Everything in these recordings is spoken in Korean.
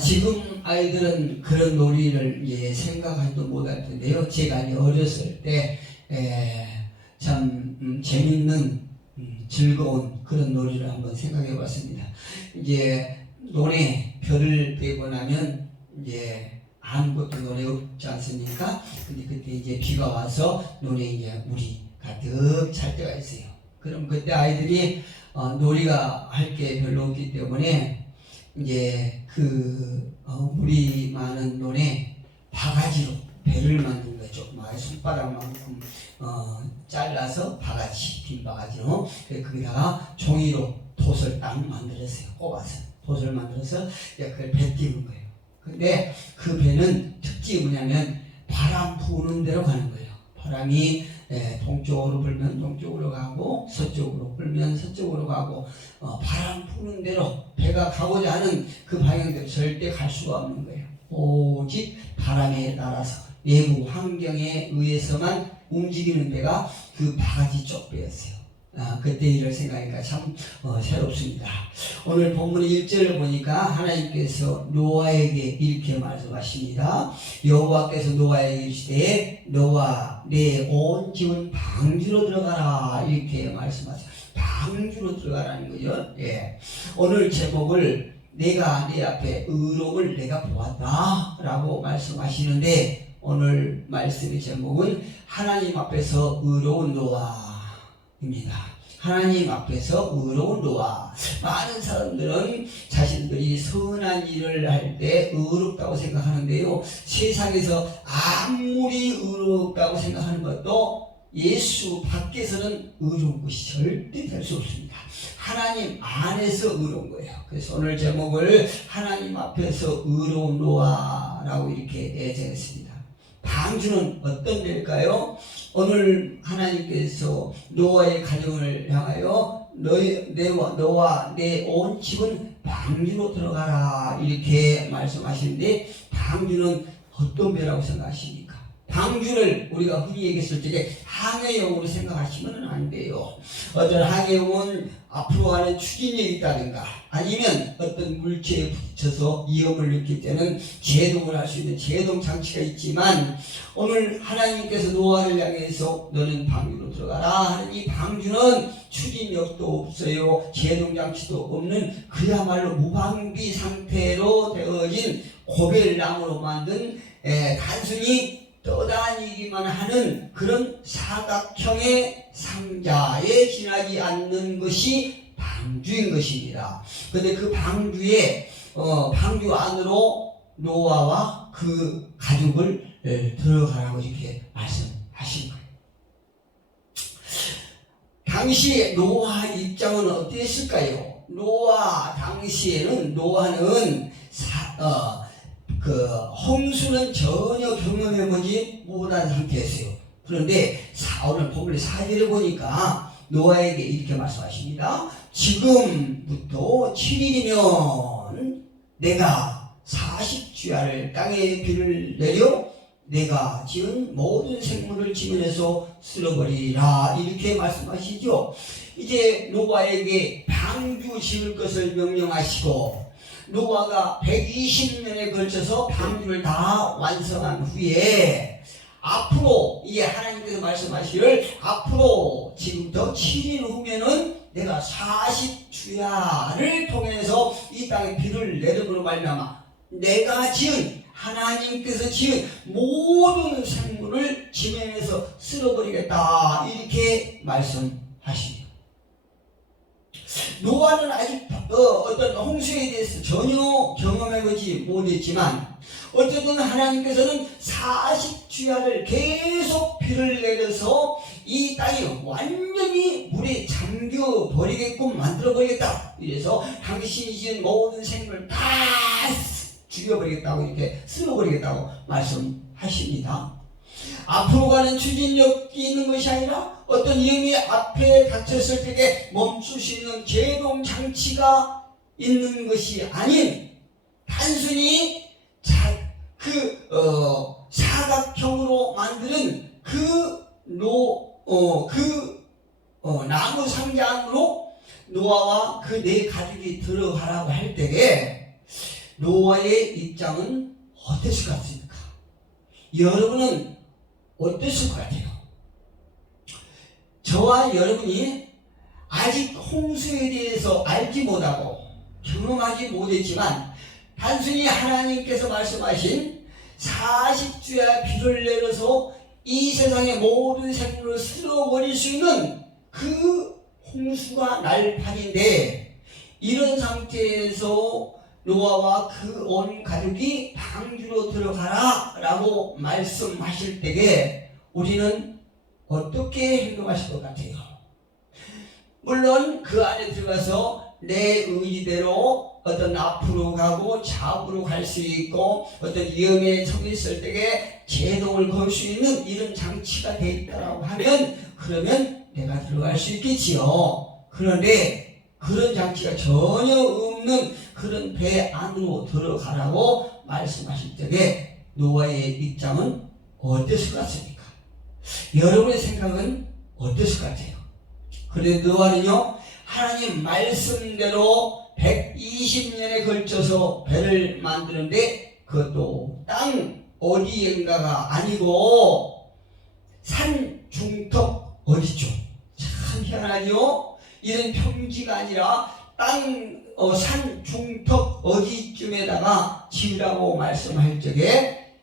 지금 아이들은 그런 놀이를 생각하지도 못할 텐데요. 제가 어렸을 때 참 재밌는 즐거운 그런 놀이를 한번 생각해 봤습니다. 논에 별을 빼고 나면 아무것도 논에 없지 않습니까? 근데 그때 비가 와서 논에 물이 가득 찰 때가 있어요. 그럼 그때 아이들이 놀이가 할 게 별로 없기 때문에 물이 많은 논에 바가지로 배를 만든 거죠. 손바닥만큼 잘라서 바가지, 빈 바가지로 거기다가 종이로 돛을 딱 만들었어요. 꼽아서 돛을 만들어서 그걸 배 띄운 거예요. 근데 그 배는 특징이 뭐냐면 바람 부는 대로 가는 거예요. 바람이 동쪽으로 불면 동쪽으로 가고 서쪽으로 불면 서쪽으로 가고 바람 부는 대로 배가 가고자 하는 그 방향대로 절대 갈 수가 없는 거예요. 오직 바람에 따라서 외부 환경에 의해서만 움직이는 배가 그 바가지 쪽 배였어요. 그때 일을 생각하니까 참 새롭습니다. 오늘 본문의 1절을 보니까 하나님께서 노아에게 이렇게 말씀하십니다. 여호와께서 노아에게 이르시되 너와 내 온 집은 방주로 들어가라 이렇게 말씀하세요. 방주로 들어가라는 거죠. 오늘 제목을 내가 내 앞에 의로움을 내가 보았다 라고 말씀하시는데, 오늘 말씀의 제목은 하나님 앞에서 의로운 노아입니다. 하나님 앞에서 의로운 노아. 많은 사람들은 자신들이 선한 일을 할 때 의롭다고 생각하는데요, 세상에서 아무리 의롭다고 생각하는 것도 예수 밖에서는 의로운 것이 절대 될 수 없습니다. 하나님 안에서 의로운 거예요. 그래서 오늘 제목을 하나님 앞에서 의로운 노아라고 이렇게 정했습니다. 방주는 어떤 데일까요? 오늘 하나님께서 노아의 가정을 향하여 너와 내 온 집은 방주로 들어가라 이렇게 말씀하시는데, 방주는 어떤 배라고 생각하십니까? 방주를 우리가 흔히 얘기했을 때 항해용으로 생각하시면 안 돼요. 어떤 항해용은 앞으로 가는 추진력이 있다든가 아니면 어떤 물체에 부딪혀서 위험을 느낄 때는 제동을 할 수 있는 제동 장치가 있지만, 오늘 하나님께서 노아를 향해서 너는 방주로 들어가라 하는 이 방주는 추진력도 없어요, 제동 장치도 없는 그야말로 무방비 상태로 되어진 고벨나무로 만든 단순히 떠다니기만 하는 그런 사각형의 상자에 지나지 않는 것이 방주인 것입니다. 그런데 그 방주 안으로 노아와 그 가족을 들어가라고 이렇게 말씀하신 거예요. 당시에 노아 입장은 어땠을까요? 당시에는 노아는 홍수는 전혀 경험해보지 못한 상태였어요. 그런데 오늘 본문의 4절에 보니까 노아에게 이렇게 말씀하십니다. 지금부터 7일이면 내가 40주야를 땅에 비를 내려 내가 지은 모든 생물을 지면에서 쓸어버리라 이렇게 말씀하시죠. 이제 노아에게 방주 지을 것을 명령하시고, 노아가 120년에 걸쳐서 방주를 다 완성한 후에 앞으로 하나님께서 말씀하시기를 앞으로 지금부터 7일 후면은 내가 40주야를 통해서 이 땅에 비를 내림으로 말미암아 내가 하나님께서 지은 모든 생물을 지면에서 쓸어버리겠다 이렇게 말씀하십니다. 노아는 아직 어떤 홍수에 대해서 전혀 경험해보지 못했지만, 어쨌든 하나님께서는 40주야를 계속 비를 내려서 이 땅이 완전히 물에 잠겨버리게끔 만들어버리겠다. 이래서 당신이 지은 모든 생물을 다 죽여버리겠다고, 이렇게 쓸어버리겠다고 말씀하십니다. 앞으로 가는 추진력이 있는 것이 아니라 어떤 위험이 앞에 닥쳤을 때에 멈출 수 있는 제동 장치가 있는 것이 아닌 단순히 사각형으로 만드는 나무 상자 안으로 노아와 그 네 가족이 들어가라고 할 때에 노아의 입장은 어땠을 것 같습니까? 여러분은 어땠을 것 같아요? 저와 여러분이 아직 홍수에 대해서 알지 못하고 경험하지 못했지만 단순히 하나님께서 말씀하신 40주야 비를 내려서 이 세상의 모든 생물을 쓸어버릴 수 있는 그 홍수가 날 판인데, 이런 상태에서 노아와 그 온 가족이 방주로 들어가라 라고 말씀하실 때에 우리는 어떻게 행동하실 것 같아요? 물론 그 안에 들어가서 내 의지대로 어떤 앞으로 가고 좌우로 갈 수 있고 어떤 위험에 처했을 때에 제동을 걸 수 있는 이런 장치가 되어 있다고 하면 그러면 내가 들어갈 수 있겠지요. 그런데 그런 장치가 전혀 없는 그런 배 안으로 들어가라고 말씀하실 때에 노아의 입장은 어땠을 것 같습니까? 여러분의 생각은 어땠을 것 같아요? 그런데 노아는요, 하나님 말씀대로 120년에 걸쳐서 배를 만드는데 그것도 땅 어디인가가 아니고 산 중턱 어디죠? 참 희한하죠? 이런 평지가 아니라 산 중턱 어디쯤에다가 지으라고 말씀할 적에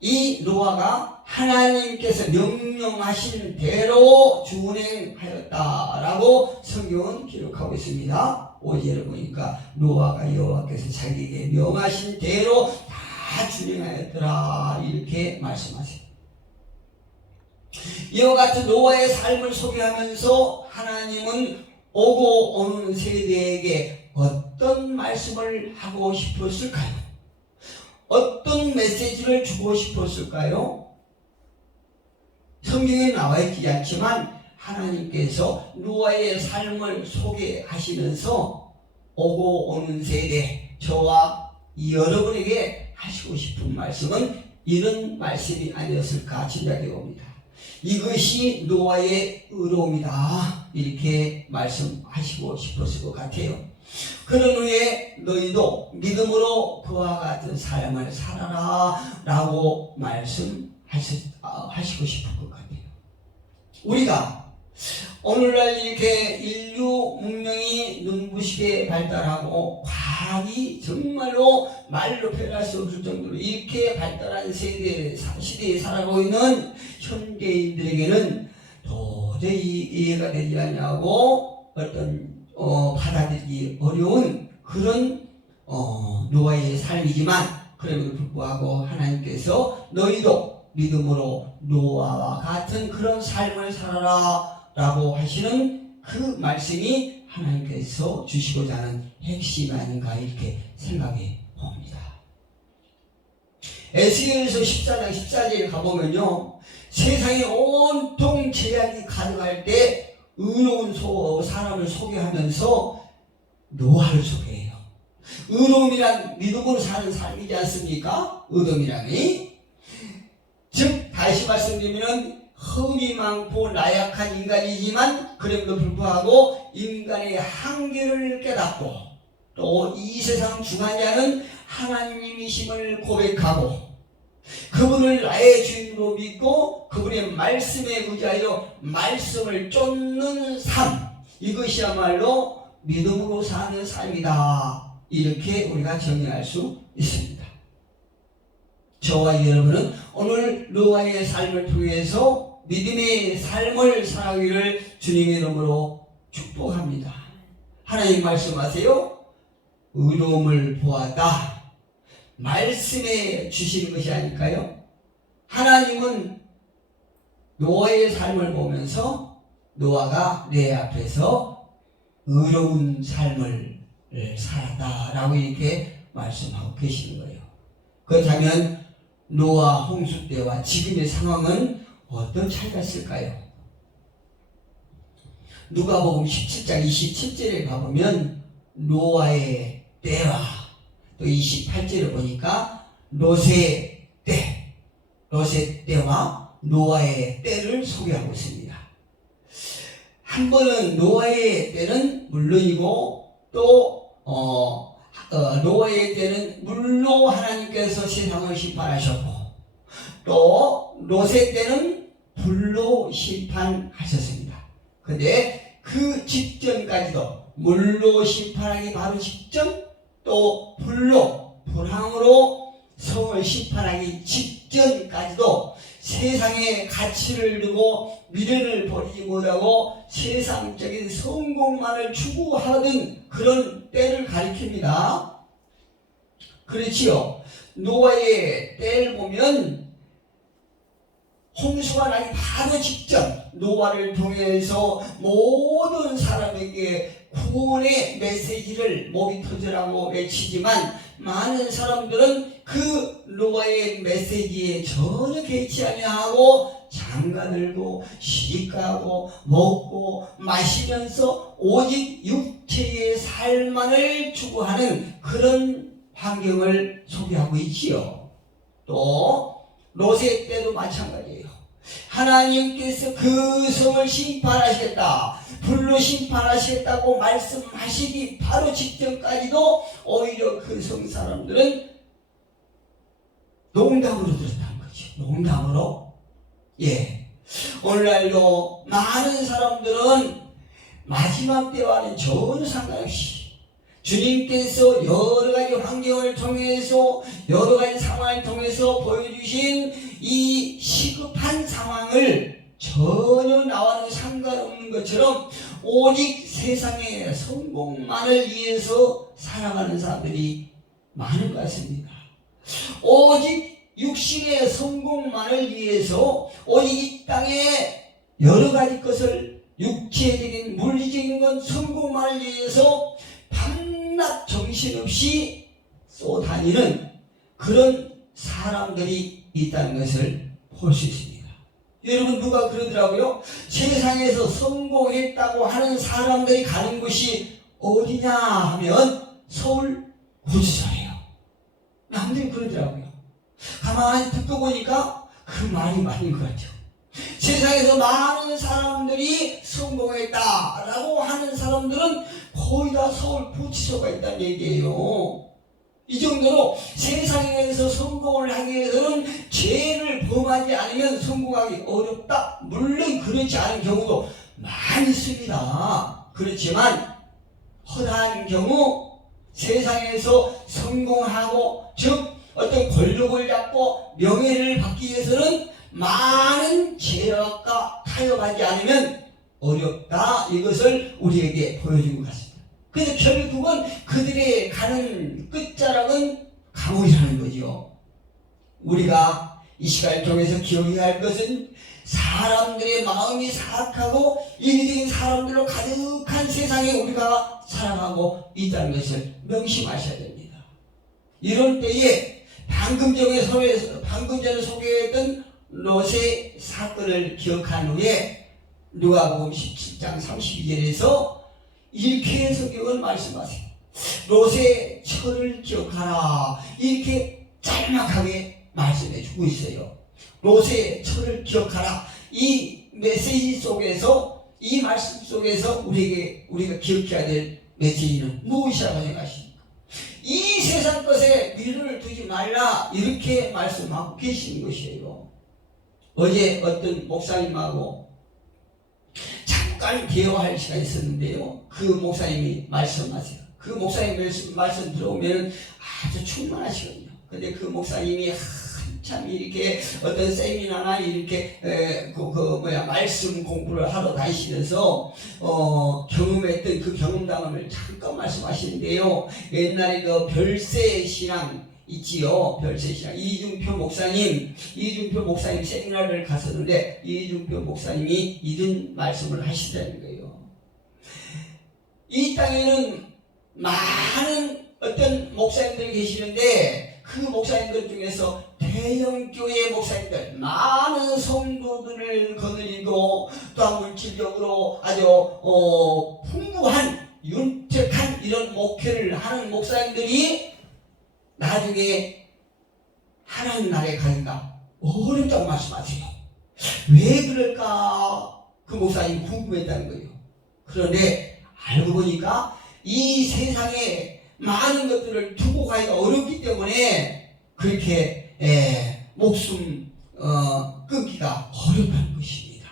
이 노아가 하나님께서 명령하신 대로 준행하였다라고 성경은 기록하고 있습니다. 5절에 보니까 노아가 여호와께서 자기에게 명하신 대로 다 준행하였더라 이렇게 말씀하세요. 이와 같은 노아의 삶을 소개하면서 하나님은 오고 오는 세대에게 어떤 말씀을 하고 싶었을까요? 어떤 메시지를 주고 싶었을까요? 성경에 나와 있지 않지만 하나님께서 노아의 삶을 소개하시면서 오고 오는 세대, 저와 여러분에게 하시고 싶은 말씀은 이런 말씀이 아니었을까 짐작해 봅니다. 이것이 노아의 의로움이다 이렇게 말씀하시고 싶었을 것 같아요. 그런 후에 너희도 믿음으로 그와 같은 삶을 살아라 라고 말씀하시고 싶은 것 같아요. 우리가 오늘날 이렇게 인류 문명이 눈부시게 발달하고 과학이 정말로 말로 표현할 수 없을 정도로 이렇게 발달한 시대에 살아가고 있는 현대인들에게는 도저히 이해가 되지 않냐고 받아들이기 어려운 그런 노아의 삶이지만 그럼에도 불구하고 하나님께서 너희도 믿음으로 노아와 같은 그런 삶을 살아라 라고 하시는 그 말씀이 하나님께서 주시고자 하는 핵심이 아닌가 이렇게 생각해 봅니다. 에스겔서 14장 14절에 가보면요, 세상에 온통 제약이 가득할 때 의로운 사람을 소개하면서 노아를 소개해요. 의로움이란 믿음으로 사는 삶이지 않습니까? 의로움이라니. 즉 다시 말씀드리면 흠이 많고 나약한 인간이지만 그럼에도 불구하고 인간의 한계를 깨닫고 또 이 세상 중환자는 하나님이심을 고백하고 그분을 나의 주인으로 믿고 그분의 말씀에 의지하여 말씀을 쫓는 삶, 이것이야말로 믿음으로 사는 삶이다 이렇게 우리가 정의할 수 있습니다. 저와 여러분은 오늘 노아의 삶을 통해서 믿음의 삶을 살아가기를 주님의 이름으로 축복합니다. 하나님 말씀하세요. 의로움을 보았다. 말씀에 주시는 것이 아닐까요? 하나님은 노아의 삶을 보면서 노아가 내 앞에서 의로운 삶을 살았다라고 이렇게 말씀하고 계시는 거예요. 그렇다면 노아 홍수 때와 지금의 상황은 어떤 차이가 있을까요? 누가복음 17장 27절에 가보면 노아의 때와 또 28절에 보니까 롯의 때와 노아의 때를 소개하고 있습니다. 한 번은 노아의 때는 물론이고 또 노아의 때는 물로 하나님께서 세상을 심판하셨고, 또 롯의 때는 불로 심판하셨습니다. 근데 그 직전까지도, 물로 심판하기 바로 직전, 또 불황으로 성을 심판하기 직전까지도 세상의 가치를 두고 미련을 버리지 못하고 세상적인 성공만을 추구하던 그런 때를 가리킵니다. 그렇지요. 노아의 때를 보면 홍수가 나기 바로 직전, 노아를 통해서 모든 사람에게 구원의 메시지를 목이 터져라고 외치지만, 많은 사람들은 그 노아의 메시지에 전혀 개의치 아니하고 장가들고 시집가고 먹고 마시면서 오직 육체의 삶만을 추구하는 그런 환경을 소개하고 있지요. 또 롯의 때도 마찬가지예요. 하나님께서 그 성을 심판하시겠다, 불로 심판하시겠다고 말씀하시기 바로 직전까지도 오히려 그 성 사람들은 농담으로 들었다는 거죠. 농담으로. 오늘날도 많은 사람들은 마지막 때와는 전혀 상관없이 주님께서 여러 가지 환경을 통해서, 여러 가지 상황을 통해서 보여주신 이 시급한 상황을 전혀 나와는 상관없는 것처럼 오직 세상의 성공만을 위해서 살아가는 사람들이 많은 것 같습니다. 오직 육신의 성공만을 위해서, 오직 이 땅에 여러 가지 것을, 육체적인 물리적인 건 성공만을 위해서 밤낮 정신없이 쏘다니는 그런 사람들이 있다는 것을 볼 수 있습니다. 여러분, 누가 그러더라고요. 세상에서 성공했다고 하는 사람들이 가는 곳이 어디냐 하면 서울 구치소예요. 남들이 그러더라고요. 가만히 듣고 보니까 그 말이 맞는 것 같아요. 세상에서 많은 사람들이 성공했다라고 하는 사람들은 거의 다 서울 구치소가 있다는 얘기예요. 이 정도로 세상에서 성공을 하기 위해서는 죄를 범하지 않으면 성공하기 어렵다. 물론 그렇지 않은 경우도 많이 있습니다. 그렇지만 허다한 경우 세상에서 성공하고, 즉 어떤 권력을 잡고 명예를 받기 위해서는 많은 죄악과 타협하지 않으면 어렵다. 이것을 우리에게 보여준 것 같습니다. 그래서 결국은 그들의 가는 끝자락은 감옥이라는 거죠. 우리가 이 시간을 통해서 기억해야 할 것은 사람들의 마음이 사악하고 이기적인 사람들로 가득한 세상에 우리가 살아가고 있다는 것을 명심하셔야 됩니다. 이런 때에 방금 전에 소개했던 롯의 사건을 기억한 후에 누가복음 17장 32절에서 이렇게 성경은 말씀하세요. 롯의 철을 기억하라. 이렇게 짤막하게 말씀해 주고 있어요. 롯의 철을 기억하라. 이 메시지 속에서, 이 말씀 속에서 우리가 기억해야 될 메시지는 무엇이라고 생각하십니까? 이 세상 것에 미련을 두지 말라. 이렇게 말씀하고 계시는 것이에요. 어제 어떤 목사님하고 잠깐 대화할 시간이 있었는데요. 그 목사님이 말씀하세요. 그 목사님 말씀 들어오면 아주 충만하시거든요. 근데 그 목사님이 한참 이렇게 어떤 세미나나 이렇게 말씀 공부를 하러 다니시면서 경험했던 그 경험담을 잠깐 말씀하시는데요. 옛날에 그 별세 신앙 있지요. 별세신앙. 이중표 목사님 세미나를 갔었는데 이중표 목사님이 이런 말씀을 하시다는 거예요. 이 땅에는 많은 어떤 목사님들이 계시는데 그 목사님들 중에서 대형교회 목사님들, 많은 성도들을 거느리고 또한 물질적으로 아주 풍부한 윤택한 이런 목회를 하는 목사님들이 나중에 하나님 나라에 가기가 어렵다고 말씀하세요. 왜 그럴까? 그 목사님이 궁금했다는 거예요. 그런데 알고 보니까 이 세상에 많은 것들을 두고 가기가 어렵기 때문에 그렇게 목숨 끊기가 어렵다는 것입니다.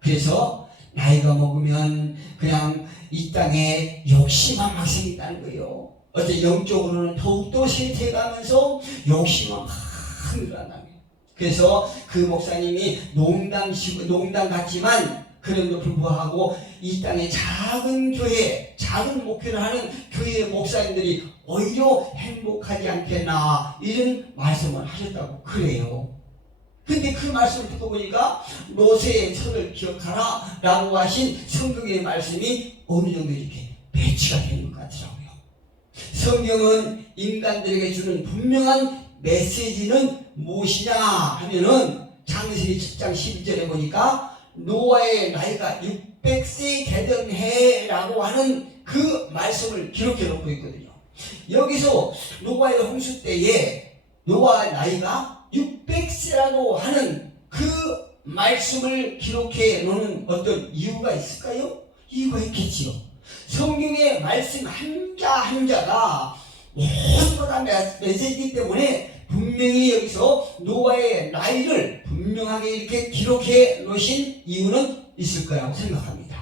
그래서 나이가 먹으면 그냥 이 땅에 욕심만 막 생긴다는 거예요. 어째 영적으로는 더욱더 쇠퇴해가면서 욕심만 막 늘어난다는 거예요. 그래서 그 목사님이 농담 같지만 그럼에도 불구하고 이 땅에 작은 교회, 작은 목회를 하는 교회 목사님들이 오히려 행복하지 않겠나 이런 말씀을 하셨다고 그래요. 근데 그 말씀을 듣고 보니까 노새의 철을 기억하라 라고 하신 성경의 말씀이 어느 정도 이렇게 배치가 되는 것 같더라고요. 성경은 인간들에게 주는 분명한 메시지는 무엇이냐 하면은 창세기 10장 12절에 보니까 노아의 나이가 600세 되던 해라고 하는 그 말씀을 기록해 놓고 있거든요. 여기서 노아의 홍수 때에 노아의 나이가 600세라고 하는 그 말씀을 기록해 놓는 어떤 이유가 있을까요? 이유가 있겠지요. 성경의 말씀 한자 한자가 모두 다 메시지이기 때문에 분명히 여기서 노아의 나이를 분명하게 이렇게 기록해 놓으신 이유는 있을 거라고 생각합니다.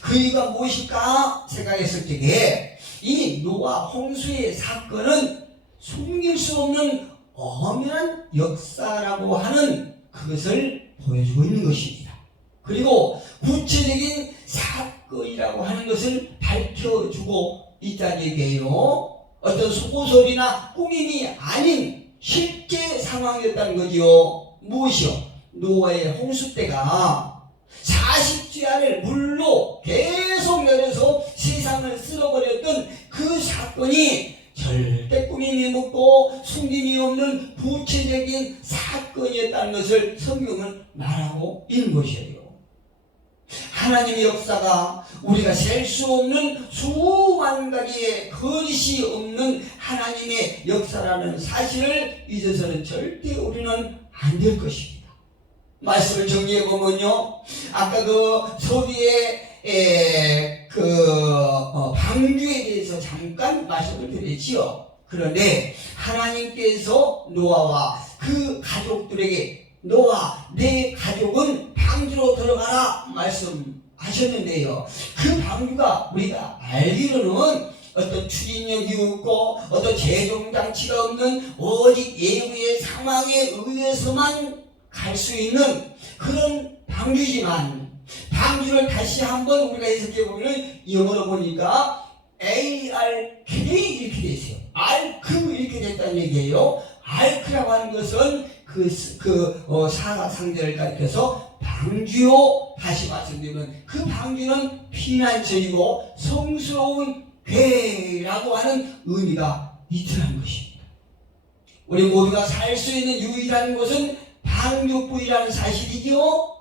그 이유가 무엇일까 생각했을 때에 이 노아 홍수의 사건은 숨길 수 없는 엄연한 역사라고 하는 그것을 보여주고 있는 것입니다. 그리고 구체적인 사건이라고 하는 것을 밝혀주고 있다는 얘기예요. 어떤 소고설이나 꾸밈이 아닌 실제 상황이었다는 거지요. 무엇이요? 노아의 홍수 때가 40주야를 물로 계속 내려서 세상을 쓸어버렸던 그 사건이 절대 꾸밈이 없고 숨김이 없는 구체적인 사건이었다는 것을 성경은 말하고 있는 것이에요. 하나님의 역사가 우리가 셀 수 없는 수만 가지의 거짓이 없는 하나님의 역사라는 사실을 잊어서는 절대 우리는 안 될 것입니다. 말씀을 정리해 보면요, 아까 그 소비의 방주에 대해서 잠깐 말씀을 드렸지요. 그런데 하나님께서 노아와 그 가족들에게 노아 내 가족은 방주로 들어가라 말씀하셨는데요. 그 방주가 우리가 알기로는 어떤 추진력이 없고 어떤 재정장치가 없는 오직 예후의 상황에 의해서만 갈 수 있는 그런 방주지만, 방주를 다시 한번 우리가 해석해 보면 영어로 보니까 ARK 이렇게 되어 있어요. 아르크 이렇게 됐다는 얘기예요. 아르크라고 하는 것은 사각상자를 가리켜서 방주요, 다시 말씀드리면 그 방주는 피난처이고 성스러운 괴라고 하는 의미가 있더라는 것입니다. 우리 모두가 살 수 있는 유일한 곳은 방주뿐이라는 사실이죠.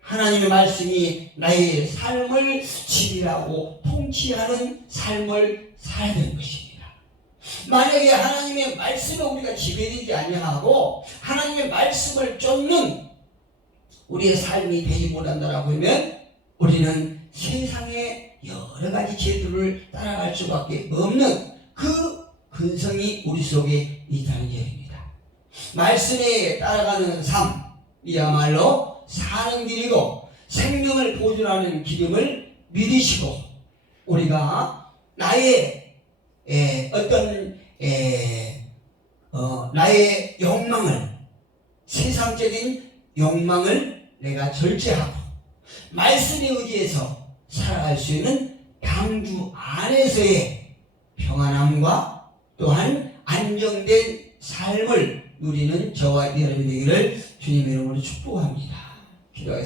하나님의 말씀이 나의 삶을 지배하고 통치하는 삶을 살아야 되는 것입니다. 만약에 하나님의 말씀에 우리가 지배되지 아니하고 하나님의 말씀을 쫓는 우리의 삶이 되지 못한다라고 하면 우리는 세상의 여러 가지 제도를 따라갈 수밖에 없는 그 근성이 우리 속에 있다는 얘기입니다. 말씀에 따라가는 삶이야말로 사는 길이고 생명을 보존하는 기름을 믿으시고, 우리가 나의 나의 욕망을, 세상적인 욕망을 내가 절제하고 말씀에 의지해서 살아갈 수 있는 방주 안에서의 평안함과 또한 안정된 삶을 누리는 저와 여러분이 되기를 주님의 이름으로 축복합니다. 기도하겠습니다.